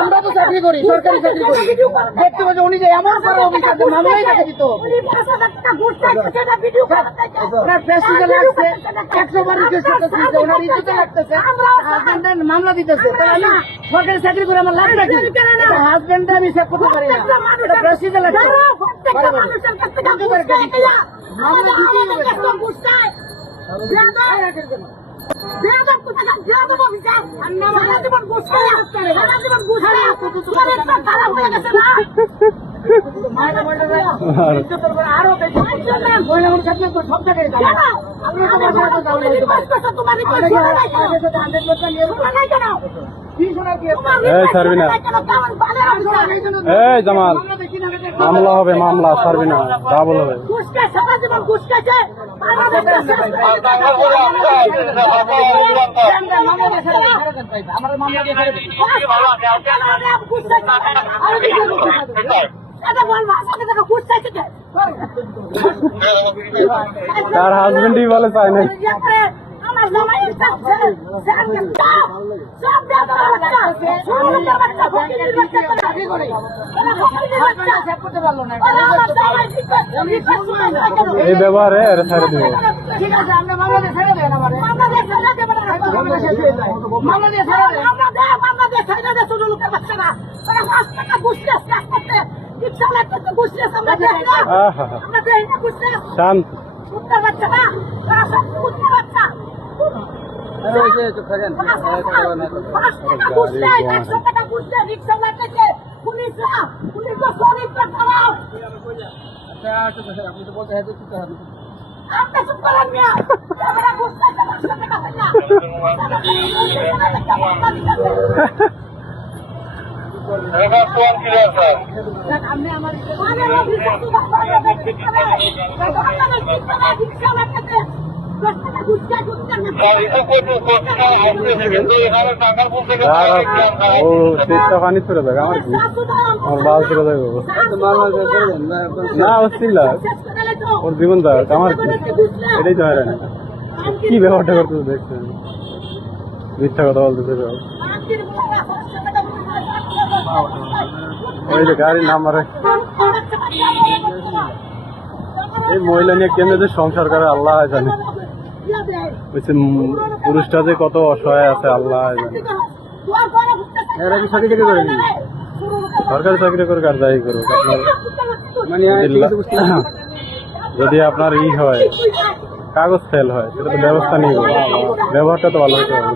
আমরা তো চাকরি করি, সরকারি চাকরি করি, দেখতে পাচ্ছি উনি যে এমন করার অভিযোগ মামলাই তাকে দিতে হবে। ওনার প্রেস্টিজে লাগছে, 100 বার রিকোয়েস্ট করতেছে, ওনার ইজ্জতে লাগতেছে, হাজবেন্ডের মামলা দিতেছে। তাহলে আমি সরকারি চাকরি করে আমার লাভ রাখি, হাজবেন্ডে আমি সেভ করতে পারি না, প্রেস্টিজে লাগছে। মামলা দিতেই হবে। আরো মহিলা মানুষ থাকলে তো সব জায়গায় জামাল মামলা হবে, মামলা ছাড়বি না, ডাবল হবে। তার হাজবেন্ডই বলে চাই নাই। এই ব্যবহারে ছেড়ে দেবো। ঠিক আছে, আমরা মামলা দিয়ে ছেড়ে দেন, আমার মামলা দিয়ে ছেড়ে দেবেন, মামলা দিয়ে ছেড়ে দেন, মামলা দিয়ে ছেড়ে দেন। ছোট লোকের বাচ্চারা তারা 5 টাকা বুঝতে আসতে রিক্সা লাগতে বুঝতে আমরা দেই না, আমরা দেই না বুঝতে। শান্ত কুত্তার বাচ্চারা, তারা সব কুত্তার বাচ্চা। রিক্সা লাগতে পুলিশরা, পুলিশ তো শরীর চালাও। আপনি তো বলতে হ্যাঁ চুপ করেন, আপনি চুপ করেন মিয়া, আমরা বুঝতে পারছি না। আমি আমার পানি চলে যাবে আমার কি, আমার বাল চলে যাবে না, অস্থির ওর জীবন যাক আমার কি, এটাই তো হয় না। কি ব্যবহারটা করতেছে দেখছেন, মিথ্যা কথা বলতেছে। ওই যে গাড়ির নাম্বারে এই মহিলা নিয়ে কেমনে যে সংসার করে আল্লাহ জানে। পুরুষটা যে কত অসহায় আছে আল্লাহ জানে। সরকারি চাকরি করে আর যাই করুক, যদি আপনার ই হয় কাগজ ফেল হয় সেটা তো ব্যবস্থা নিয়ে করবো, ব্যবহারটা তো ভালো হতে হবে।